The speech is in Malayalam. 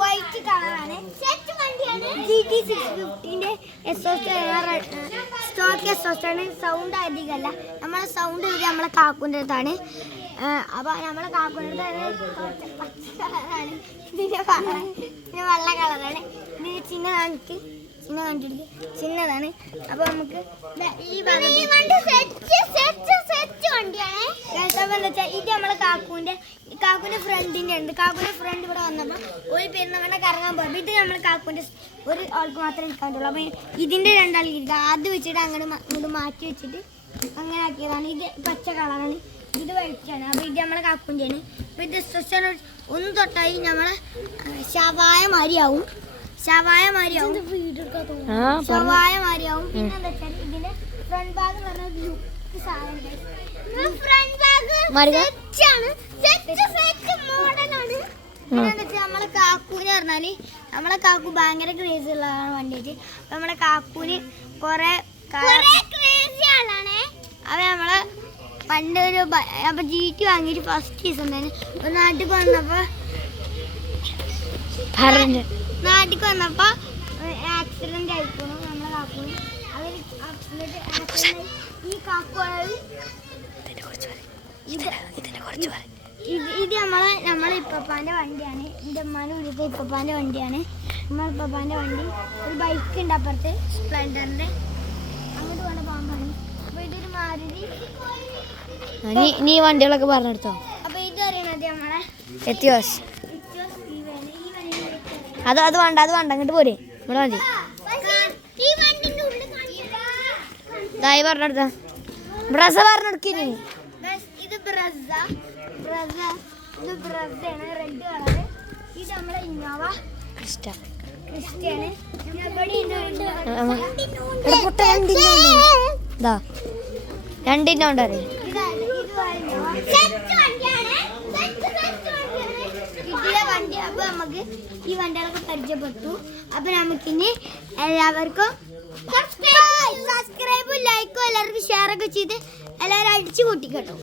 വൈറ്റ് കളറാണ്. GT650 stock എക്സോസ്റ്റാണ്. സൗണ്ട് അധികമല്ല. നമ്മളെ സൗണ്ട് നമ്മളെ കാക്കൂൻ്റെ അടുത്താണ്. അപ്പോൾ നമ്മളെ കാക്കൂൻ്റെ അടുത്ത് പച്ച കളറാണ്. ഇതിൻ്റെ വെള്ള കളറാണ്. ഇതിന് ചിഹ്ന കണ്ടിട്ട് ചിന്നതാണ്. അപ്പോൾ നമുക്ക് ഈ ഇത് നമ്മളെ കാക്കൂൻ്റെ ഫ്രണ്ടിൻ്റെ ഉണ്ട്. കാക്കൂൻ്റെ ഫ്രണ്ട് ഇവിടെ വന്നപ്പോൾ ഒരു പെരുന്നവനെ കറങ്ങാൻ പോകും. ഇത് നമ്മളെ കാക്കൂൻ്റെ ഒരു ആൾക്ക് മാത്രമേ ഇരിക്കാൻ പറ്റുള്ളൂ. അപ്പോൾ ഇതിൻ്റെ രണ്ടാൾക്ക് ഇരിക്കുക. അത് വെച്ചിട്ട് അങ്ങോട്ട് മാറ്റി വെച്ചിട്ട് അങ്ങനെ ആക്കിയതാണ്. ഇത് പച്ച കളറാണ്, ഇത് വെളിച്ചാണ്. അപ്പോൾ ഇത് നമ്മളെ കാക്കൂൻ്റെയാണ്. അപ്പോൾ ഇത് ഒന്ന് തൊട്ടായി നമ്മളെ ശവായ മാരിയാവും. പിന്നെ എന്താ വെച്ചാൽ ഇതിന്റെ ഫ്രണ്ട് ഭാഗം പറഞ്ഞാൽ നമ്മളെ കാക്കൂന് പറഞ്ഞാല് നമ്മളെ കാക്കു ഭയങ്കര ക്രേസി ഉള്ളതാണ് വണ്ടിയിട്ട്. അപ്പൊ നമ്മളെ കാക്കൂന് കൊറേ അത് നമ്മളെ പണ്ട് ഒരു അപ്പൊ GT വാങ്ങിയിട്ട് ഫസ്റ്റ് സീസൺ തന്നെ ഒരു നാട്ടിൽ വന്നപ്പോ ആക്സിഡന്റ് ആയിപ്പോണു നമ്മളെ കാക്കൂന്. അവർ ഈ കാക്കു ഇത് നമ്മളെ ഇപ്പപ്പാന്റെ വണ്ടിയാണ്. എൻ്റെ ഉമ്മാനെ വിളിച്ച ഇപ്പപ്പാന്റെ വണ്ടിയാണ്. നമ്മളെ ഇപ്പപ്പാന്റെ വണ്ടി ഒരു ബൈക്ക് ഉണ്ട് അപ്പുറത്ത്, സ്പ്ലെൻഡറിന്റെ. അങ്ങോട്ട് വേണ്ട പോകാൻ. അപ്പൊ ഇതൊരു മാരുതി. നീ വണ്ടികളൊക്കെ പറഞ്ഞെടുത്തോ. അപ്പൊ ഇത് അറിയണത് നമ്മളെ എത്തിയോസ്. അത് വേണ്ട അങ്ങോട്ട് പോരെ, ഇവിടെ മതി. ഇതായി പറഞ്ഞെടുത്ത ബ്രസ പറഞ്ഞെടുക്കിനി. ഇത് ബ്രസ്സാണ്, റെഡ് കളറ്. ഇത് നമ്മളെ ഇന്നോവ ക്രിസ്റ്റയാണ്. രണ്ടിൻ്റെ ഉണ്ടല്ലേ. വണ്ടി. അപ്പൊ നമുക്ക് ഈ വണ്ടികളൊക്കെ പരിചയപ്പെട്ടു. അപ്പൊ നമുക്കിനി എല്ലാവർക്കും സബ്സ്ക്രൈബും ലൈക്കും എല്ലാവർക്കും ഷെയർ ഒക്കെ ചെയ്ത് എല്ലാവരും അടിച്ചു കൂട്ടിക്കട്ടോ.